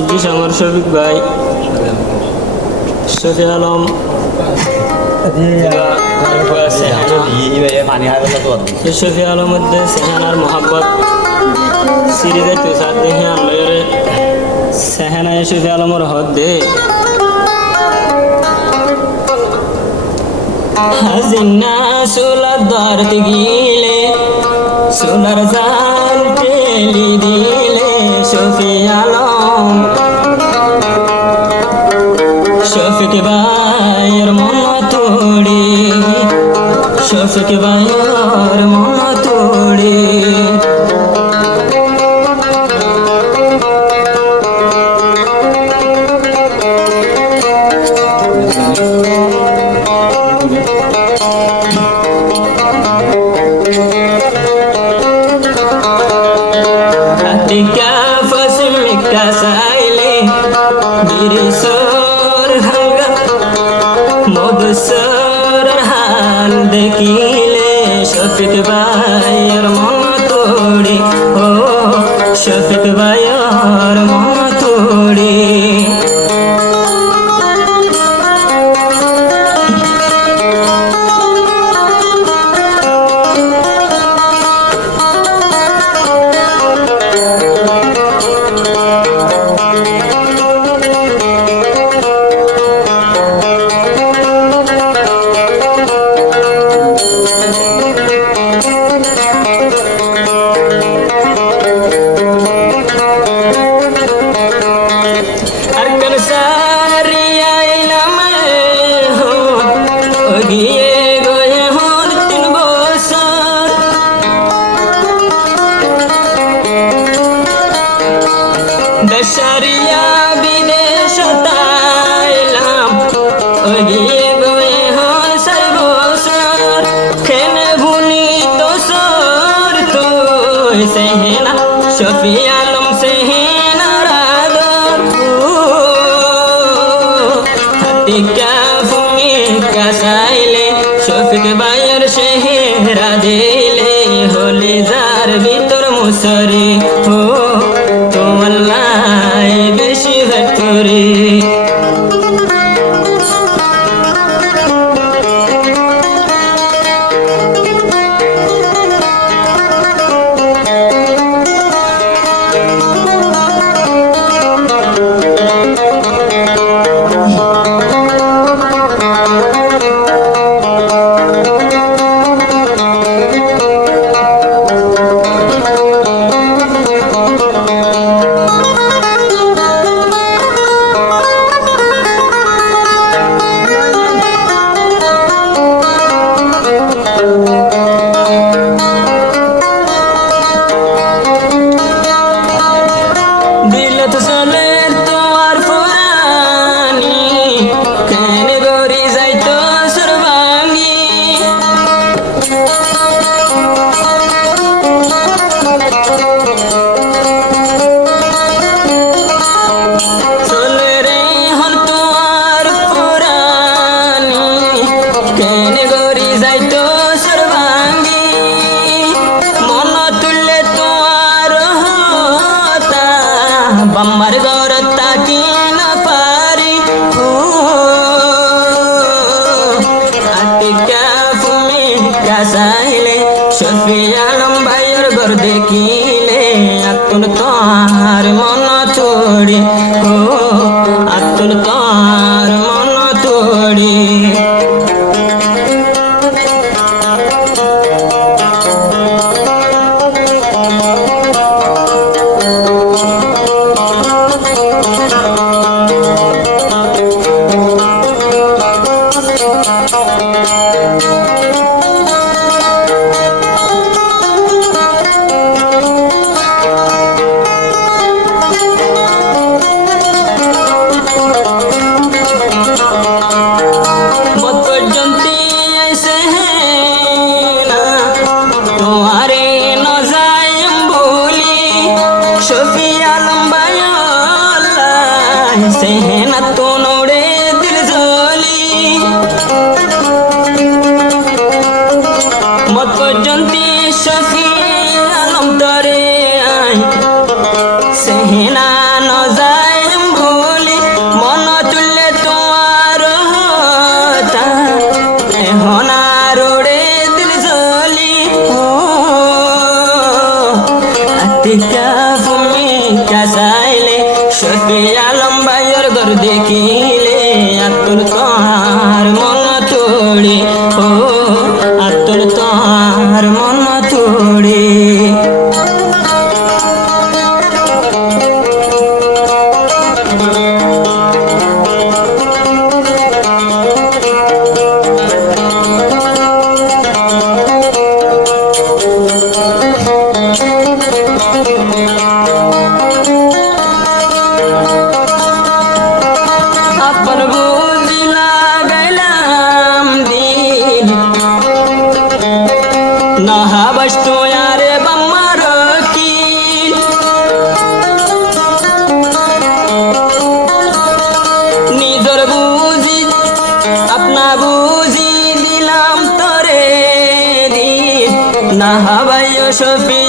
জি সামর শফিক ভাই শফি আলম শফি আলম মধ্যে সেহানার মোহাব্বত সিরিজের তুষার দেখে আনলরে সেহানায় শফি আলমর হদ দে হাজিনা সুলার দরদ গিলে সোনার জাল টেলি দিলে শফি আলম শফিক ভাইয়ের মন তোড়ে শফিক ভাইয়ের মন তোড়ে দেখিলে শফিক ভাইয়ের মন তোড়ে ও শফিক ভাইয়ের মন তোড়ে দশরিয়া বিদেশ তাইলাম গিয়ে গয়ে হল সর্বসর খেনে ভুনি তো সর তো সেহেনা শফি আলম সেহেনা রাদর হাতিকা ফুমি কাসাইলে শফিক ভাইয়ের সেহেরা দিলে হলে যার ভিতর মুসরে ও বেশি ভেতরে আমার ঘর তাকি না পারি আতিকা ফুমি কাসাইলে শফি আলম ভাইয়ের ঘর দেখিলে আতুল তোমার মন তোড়ে ও আতুল তোমার মন তোড়ে सेहना तो नोड़े दिल जोली मत जंती शफी आलम तरे सेहना न जाए চাইলে শফি আলম ভাইয়ের ঘর দেখিলে আতুর তোহার মন তোড়ে ও আতুর তোহার মন তোড়ে আপন বুঝিলা গেলাম দিন নাহাবাস তো আরে বাম্মার কি নিজর বুঝি আপনা বুঝি দিলাম তরে দিন নাহাবাই শফি